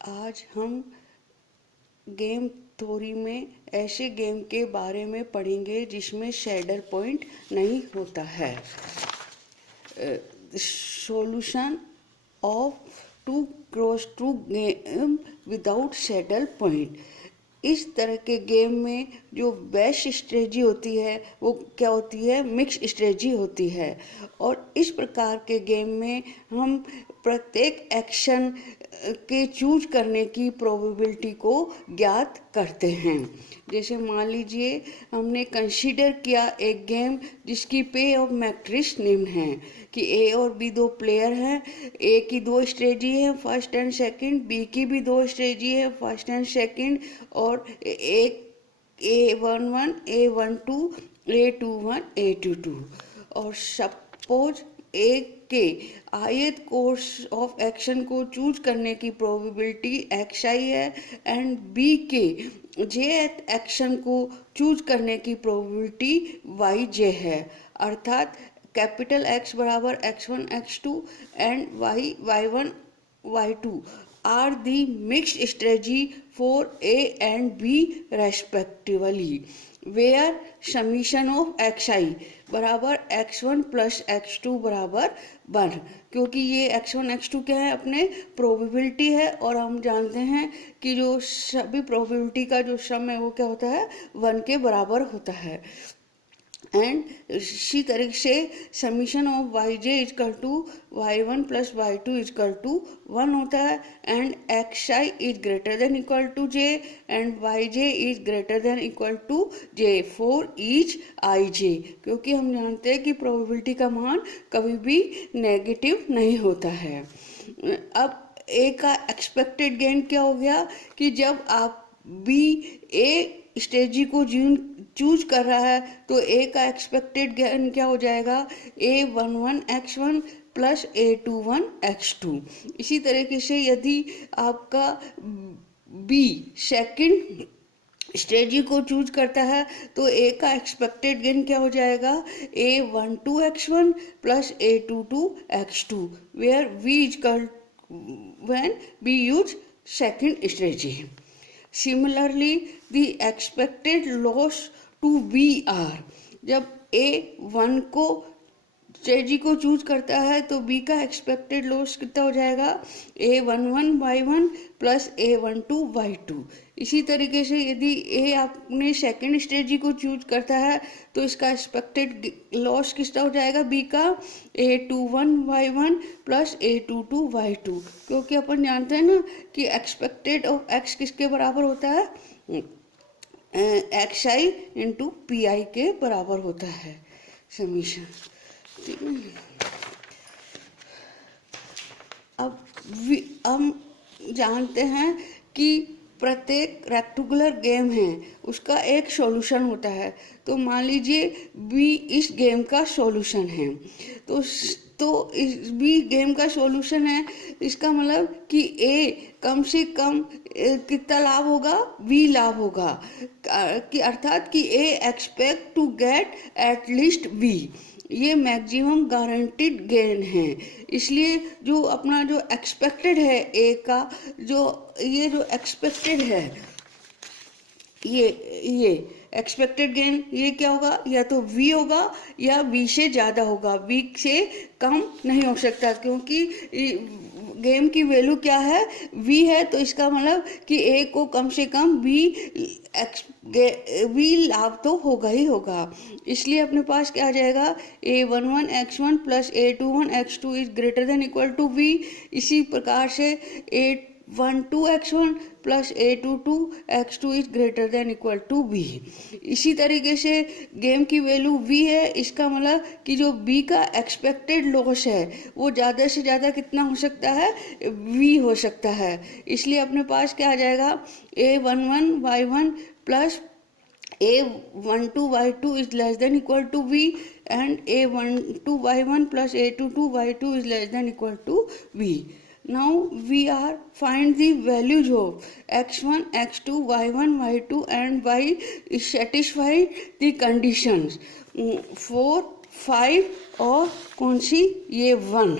आज हम game theory में ऐसे गेम के बारे में पढ़ेंगे जिसमें शैडर पॉइंट नहीं होता है। Solution of 2x2 game without saddle point. इस तरह के गेम में जो बेस्ट स्ट्रेटजी होती है वो क्या होती है, मिक्स स्ट्रेटजी होती है। और इस प्रकार के गेम में हम प्रत्येक एक्शन के चूज करने की प्रोबेबिलिटी को ज्ञात करते हैं। जैसे मान लीजिए हमने कंसीडर किया एक गेम जिसकी पे ऑफ मैट्रिक्स निम्न है कि ए और बी दो प्लेयर हैं। ए की दो स्ट्रेटजी है, फर्स्ट एंड सेकंड। बी की भी दो स्ट्रेटजी है, फर्स्ट एंड सेकंड। और एक A11, A12, A21, A22। और सपोज ए के ith कोर्स ऑफ एक्शन को चूज करने की प्रोबेबिलिटी xi है एंड बी के jth एक्शन को चूज करने की प्रोबेबिलिटी yj है। अर्थात कैपिटल X बराबर x1 x2 and y1 y2 are the mixed strategy for A and B respectively, where summation of xi बराबर x1 प्लस x2 बराबर 1। क्योंकि ये x1 x2 क्या है, अपने प्रोबेबिलिटी है और हम जानते हैं कि जो सभी प्रोबेबिलिटी का जो सम है वो क्या होता है, 1 के बराबर होता है। एंड इसी तरीके से summation of yj equal to y1 plus y2 equal to 1 होता है। And xi is greater than equal to j and yj is greater than equal to j for each ij। क्योंकि हम जानते हैं कि प्रोबेबिलिटी का मान कभी भी नेगेटिव नहीं होता है। अब a का एक्सपेक्टेड गेन क्या हो गया कि जब आप b a स्ट्रेटजी को चूज कर रहा है तो ए का एक्सपेक्टेड गेन क्या हो जाएगा, A11 x1 plus A21 x2। इसी तरीके से यदि आपका बी सेकंड स्ट्रेटजी को चूज करता है तो ए का एक्सपेक्टेड गेन क्या हो जाएगा, A12 x1 plus A22 x2 where we equal when B use second strategy. Similarly, the expected loss to B are, जब A1 को स्ट्रेटजी को चूज करता है तो B का एक्सपेक्टेड लॉस कितना हो जाएगा, A11 y1 plus A12 y2। इसी तरीके से यदि A आपने सेकेंड स्ट्रेटजी को चूज करता है तो इसका एक्सपेक्टेड लॉस कितना हो जाएगा B का, A21 y1 plus A22 y2। क्योंकि अपन जानते हैं ना कि एक्सपेक्टेड ऑफ x किसके बराबर होता है, xi इंटू pi के बराबर होता है समीशन। अब हम जानते हैं कि प्रत्येक रेक्टेंगुलर गेम है उसका एक सॉल्यूशन होता है। तो मान लीजिए बी इस गेम का सॉल्यूशन है तो इस बी गेम का सॉल्यूशन है, इसका मतलब कि ए कम से कम कितना लाभ होगा, बी लाभ होगा। कि अर्थात कि A expect to get at least B, ये मैक्सिमम गारंटीड गेन है। इसलिए जो अपना जो एक्सपेक्टेड है ए का, जो ये जो एक्सपेक्टेड है ये एक्सपेक्टेड गेन ये क्या होगा, या तो v होगा या v से ज़्यादा होगा, v से कम नहीं हो सकता। क्योंकि गेम की वैल्यू क्या है, v है, तो इसका मतलब कि a को कम से कम v लाभ तो होगा ही होगा। इसलिए अपने पास क्या आ जाएगा, A11 x1 plus A21 x2 is greater than equal to v। इसी प्रकार से A12 x1 plus A22 x2 is greater than equal to b। इसी तरीके से गेम की वैल्यू v है, इसका मतलब कि जो b का एक्सपेक्टेड लॉस है वो ज़्यादा से ज़्यादा कितना हो सकता है, v हो सकता है। इसलिए अपने पास क्या आ जाएगा, A11 y1 plus A12 y2 is less than equal to v and A12 y1 plus A22 y2 is less than equal to v. Now we are find the values of x1, x2, y1, y2 and y is satisfy the conditions 4, 5 और कौन सी, ये 1।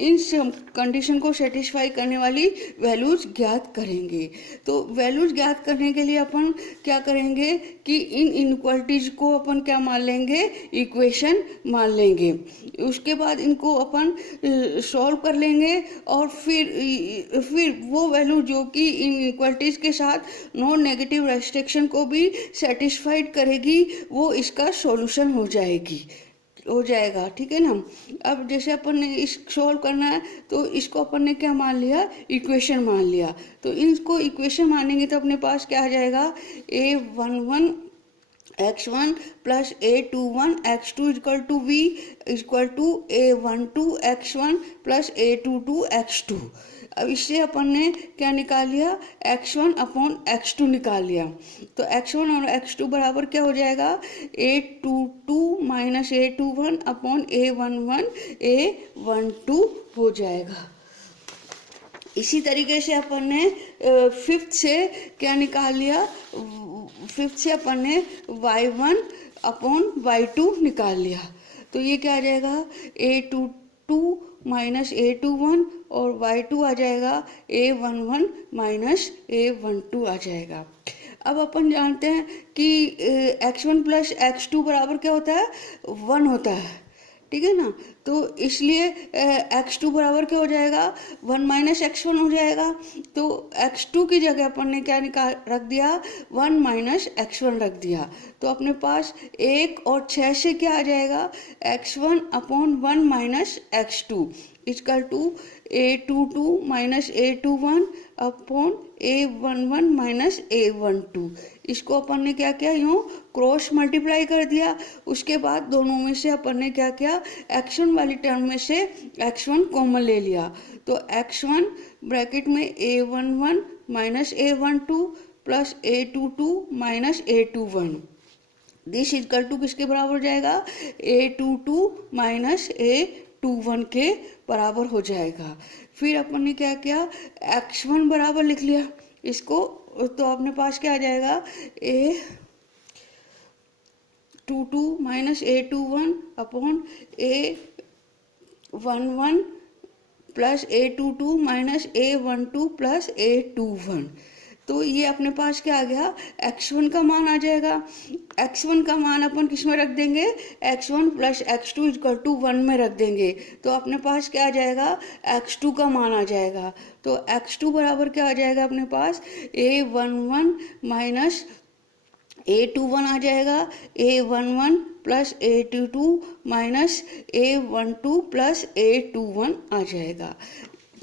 इन condition को satisfy करने वाली values ज्ञात करेंगे। तो values ज्ञात करने के लिए अपन क्या करेंगे कि इन इनइक्वालिटीज को अपन क्या मान लेंगे, इक्वेशन मान लेंगे। उसके बाद इनको अपन सॉल्व कर लेंगे और फिर वो वैल्यू जो कि इन इनइक्वालिटीज के साथ नॉन नेगेटिव रेस्ट्रिक्शन को भी सेटिस्फाइड करेगी, वो इसका सॉल्यूशन हो जाएगा। ठीक है ना। अब जैसे अपन ने इस सॉल्व करना है तो इसको अपन ने क्या मान लिया, इक्वेशन मान लिया। तो इसको इक्वेशन मानेंगे तो अपने पास क्या आ जाएगा, a11 x1 plus a21 x2 equal to v equal to a12 x1 plus a22 x2। अब इससे अपन ने क्या निकाल लिया, x1 अपॉन x2 निकाल लिया। तो x1 और x2 बराबर क्या हो जाएगा, a22 minus a21 upon a11 a12 हो जाएगा। इसी तरीके से अपन ने फिफ्थ से क्या निकाल लिया, फिफ्थ से अपन ने y1 अपॉन y2 निकाल लिया। तो ये क्या आ जाएगा, a22 माइनस a21 और y2 आ जाएगा a11 माइनस a12 आ जाएगा। अब अपन जानते हैं कि x1 प्लस x2 बराबर क्या होता है, 1 होता है। ठीक है ना। तो इसलिए x2 बराबर क्या हो जाएगा, 1 माइनस x1 हो जाएगा। तो x2 की जगह अपन ने क्या रख दिया, 1 माइनस x1 रख दिया। तो अपने पास 1 और 6 से क्या आ जाएगा, x1 upon 1 minus x2 equal to a22 minus a21 upon a11 minus a12। इसको अपन ने क्या किया, यूँ क्रॉस मल्टीप्लाई कर दिया। उसके बाद दोनों में से अपन ने क्या किया, x1 वाली टर्म में से x1 कॉमन ले लिया। तो x1 ब्रैकेट में a11 minus a12 plus a22 minus a21 this equal to किसके बराबर हो जाएगा, a22 माइनस a21 के बराबर हो जाएगा। फिर अपन ने क्या किया, x1 बराबर लिख लिया इसको। तो अपने पास क्या आ जाएगा, a22 minus a21 upon a11 plus a22 minus a12 plus a21। तो ये अपने पास क्या आ गया, x1 का मान आ जाएगा। x1 का मान अपन किस में रख देंगे, x1 plus x2 equal to 1 में रख देंगे। तो अपने पास क्या आ जाएगा, x2 का मान आ जाएगा। तो x2 बराबर क्या आ जाएगा अपने पास, a11 माइनस a21 आ जाएगा, a11 plus a22 minus a12 plus a21 आ जाएगा।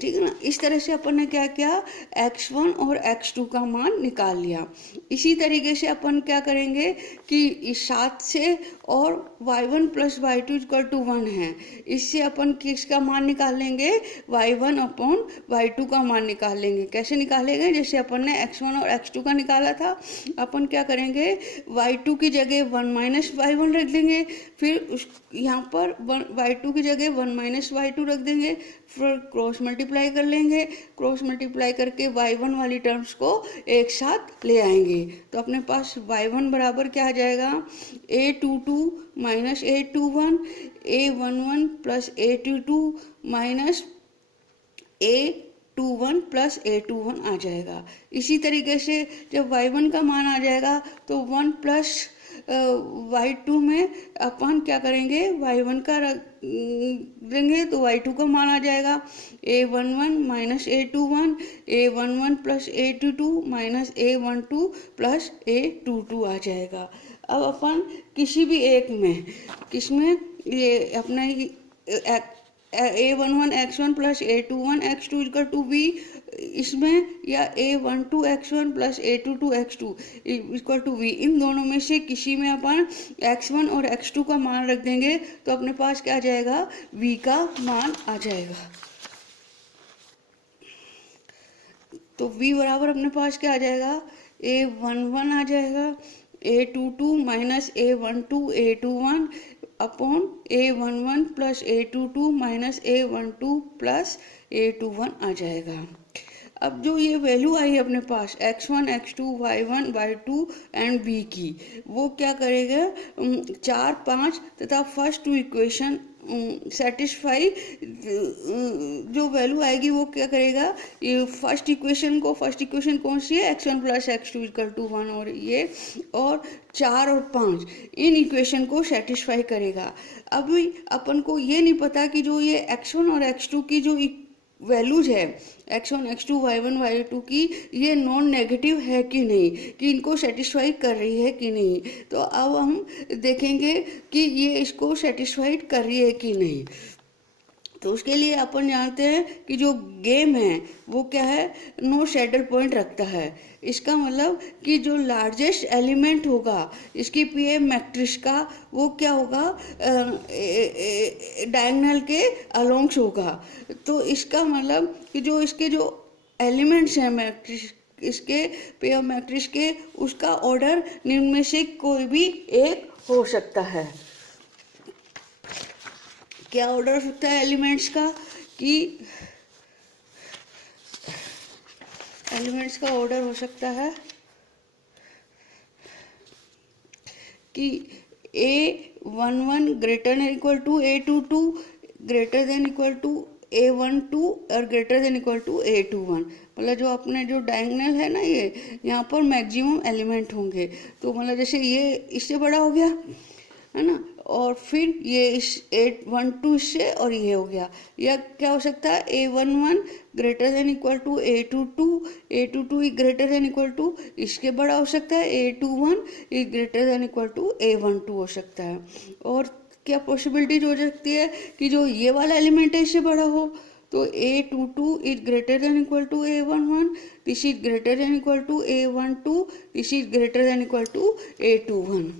ठीक है ना। इस तरह से अपन ने क्या किया, x1 और x2 का मान निकाल लिया। इसी तरीके से अपन क्या करेंगे कि 7 से और y1 plus y2 equal to 1 है, इससे अपन किसका मान निकाल लेंगे, y1 अपॉन y2 का मान निकाल लेंगे। कैसे निकालेंगे, जैसे अपन ने x1 और x2 का निकाला था, अपन क्या करेंगे, y2 की जगह 1 माइनस y1 रख देंगे। फिर यहाँ पर y2 की जगह 1 माइनस y2 रख देंगे। फिर क्रॉस मल्टीप्लाई कर लेंगे। क्रॉस मल्टीप्लाई करके y1 वाली टर्म्स को एक साथ ले आएंगे। तो अपने पास y1 बराबर क्या आ जाएगा, a22 minus a21 a11 plus a22 minus a21 plus a21 आ जाएगा। इसी तरीके से जब y1 का मान आ जाएगा तो 1 प्लस y2 में अपन क्या करेंगे, y1 का रख देंगे तो y2 का मान आ जाएगा a11 minus a21 a11 plus a22 minus a12 plus a22 आ जाएगा। अब अपन किसी भी एक में किसमें ये अपना a11 x1 plus a21 x2 equal to v इसमें, या a12 x1 plus a22 x2 equal to v, इन दोनों में से किसी में अपन x1 और x2 का मान रख देंगे तो अपने पास क्या आ जाएगा, v का मान आ जाएगा। तो v बराबर अपने पास क्या आ जाएगा, a11 आ जाएगा, a22 minus a12 a21 upon a11 plus a22 minus a12 plus a21 आ जाएगा। अब जो ये वैल्यू आई है अपने पास x1 x2 y1 y2 and v की, वो क्या करेगा, 4 5 तथा फर्स्ट टू इक्वेशन सेटिस्फाई जो वैल्यू आएगी वो क्या करेगा, ये फर्स्ट इक्वेशन कौन सी है, x1 plus x2 equal to 1, और ये और 4 और 5 इन इक्वेशन को सेटिस्फाई करेगा। अभी अपन को ये नहीं पता कि जो ये x1 और x2 की जो वैल्यूज है, x1 x2 y1 y2 की, ये नॉन नेगेटिव है कि नहीं, कि इनको सेटिस्फाई कर रही है कि नहीं। तो अब हम देखेंगे कि ये इसको सेटिस्फाइड कर रही है कि नहीं। तो उसके लिए अपन जानते हैं कि जो गेम है वो क्या है, नो सैडल पॉइंट रखता है। इसका मतलब कि जो लार्जेस्ट एलिमेंट होगा इसकी पीएम मैट्रिक्स का, वो क्या होगा, डायगोनल के अलोंग्स होगा। तो इसका मतलब कि जो इसके जो एलिमेंट्स हैं मैट्रिक्स, इसके पीएम मैट्रिक्स के, उसका ऑर्डर निम्न में से कोई भी एक हो सकता है। क्या ऑर्डर हो सकता है एलिमेंट्स का, कि एलिमेंट्स का ऑर्डर हो सकता है कि A11 greater than equal to A22 greater than equal to A12 और greater than equal to A21। मतलब जो अपने जो डायगोनल है ना, ये यहाँ पर मैक्सिमम एलिमेंट होंगे। तो मतलब जैसे ये इससे बड़ा हो गया है ना, और फिर ये इस A12 इससे, और ये हो गया। या क्या हो सकता है, A11 greater than equal to A22, A22 greater than equal to इसके बड़ा हो सकता है, A21 greater than equal to A12 हो सकता है। और क्या पॉसिबिलिटीज हो सकती है कि जो ये वाला एलिमेंट है इससे बड़ा हो, तो A22 is greater than equal to A11, this is greater than equal to A12, this is greater than equal to A21,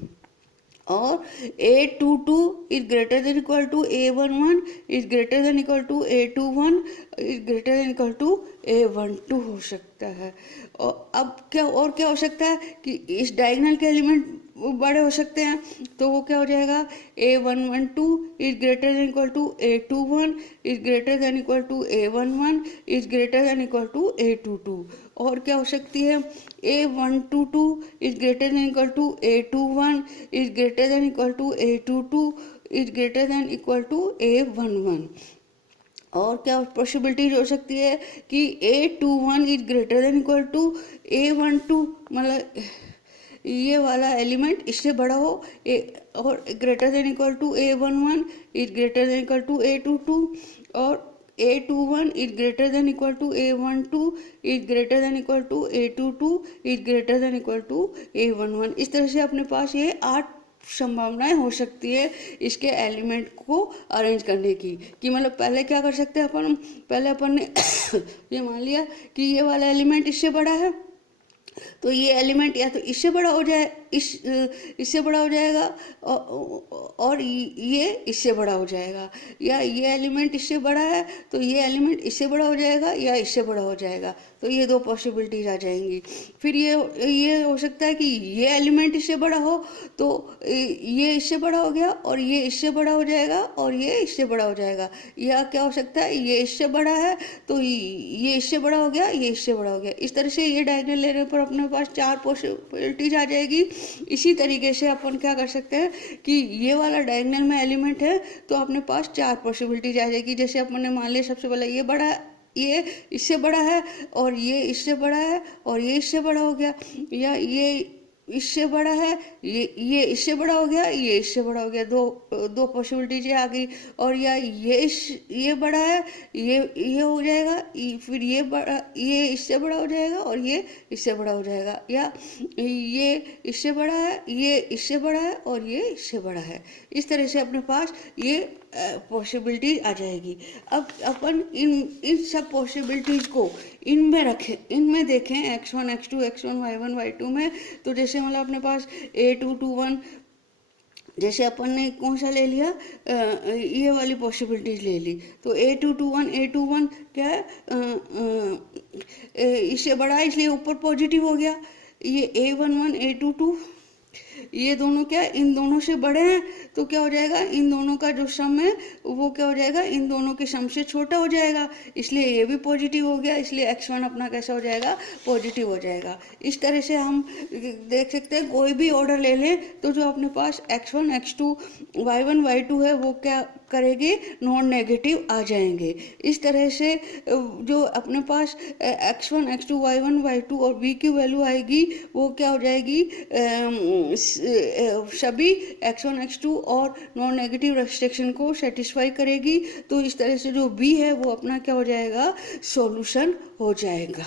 और A22 is greater than equal to A11 is greater than equal to A21 is greater than equal to A12 हो सकता है। और अब क्या हो सकता है कि इस डायगोनल के एलिमेंट बड़े हो सकते हैं। तो वो क्या हो जाएगा, A112 is greater than equal to A21 is greater than equal to A11 is greater than equal to A22। और क्या हो सकती है, A122 is greater than equal to A21 is greater than equal to A22 is greater than equal to A11। और क्या possibilities हो सकती है कि A21 is greater than equal to A12, मतलब ये वाला एलिमेंट इससे बड़ा हो, और greater than equal to A11 is greater than equal to A22, और A21 is greater than equal to A12 is greater than equal to A22 is greater than equal to A11। इस तरह से अपने पास ये 8 संभावनाएं हो सकती है इसके एलिमेंट को अरेंज करने की। कि मतलब पहले क्या कर सकते हैं अपन, पहले अपन ने ये मान लिया कि ये वाला एलिमेंट इससे बड़ा है, तो ये एलिमेंट या तो इससे बड़ा हो जाए, इससे बड़ा हो जाएगा, और ये इससे बड़ा हो जाएगा, या ये एलिमेंट इससे बड़ा है तो ये एलिमेंट इससे बड़ा हो जाएगा या इससे बड़ा हो जाएगा। तो ये 2 पॉसिबिलिटीज आ जाएंगी। फिर ये हो सकता है कि ये एलिमेंट इससे बड़ा हो, तो ये इससे बड़ा हो गया, और ये इससे बड़ा हो जाएगा, और ये इससे बड़ा हो जाएगा। या क्या हो सकता है, ये इससे बड़ा है तो ये इससे बड़ा हो गया, ये इससे बड़ा हो गया। इस तरह से ये डायगोनल लेने पर अपने पास 4 पॉसिबिलिटीज आ जाएगी। इसी तरीके से अपन क्या कर सकते हैं कि ये वाला डायगोनल में एलिमेंट है तो अपने पास 4 पॉसिबिलिटीज आ जाएगी। जैसे अपन ने मान लिया सबसे पहले ये बड़ा है, ये इससे बड़ा है, और ये इससे बड़ा है, और ये इससे बड़ा हो गया, या ये इससे बड़ा है, ये इससे बड़ा हो गया, ये इससे बड़ा हो गया। दो पॉसिबिलिटीज आ गई। और या ये बड़ा है, ये हो जाएगा, फिर ये इससे बड़ा हो जाएगा, और ये इससे बड़ा हो जाएगा। या ये इससे बड़ा है, ये इससे बड़ा है, और ये इससे बड़ा है। इस तरह से अपने पास ये पॉसिबिलिटी आ जाएगी। अब अपन इन सब पॉसिबिलिटीज को इनमें रखें, इनमें देखें x1 x2 x1 y1 y2 में। तो जैसे मतलब अपने पास A221, जैसे अपन ने कौन सा ले लिया, ये वाली पॉसिबिलिटीज ले ली। तो A221 क्या है, इससे बड़ा है इसलिए ऊपर पॉजिटिव हो गया। ये A11 A22 ये दोनों क्या इन दोनों से बड़े हैं, तो क्या हो जाएगा, इन दोनों का जो सम है वो क्या हो जाएगा, इन दोनों के सम से छोटा हो जाएगा, इसलिए ये भी पॉजिटिव हो गया, इसलिए x1 अपना कैसा हो जाएगा, पॉजिटिव हो जाएगा। इस तरह से हम देख सकते हैं, कोई भी ऑर्डर ले लें तो जो अपने पास x1 x2 y1 y2 है वो क्या करेगी, नॉन नेगेटिव आ जाएंगे। इस तरह से जो अपने पास x1 x2 y1 y2 और v की वैल्यू आएगी वो क्या हो जाएगी, सभी x1 x2 और नॉन नेगेटिव रेस्ट्रिक्शन को सेटिस्फाई करेगी। तो इस तरह से जो b है वो अपना क्या हो जाएगा, सॉल्यूशन हो जाएगा।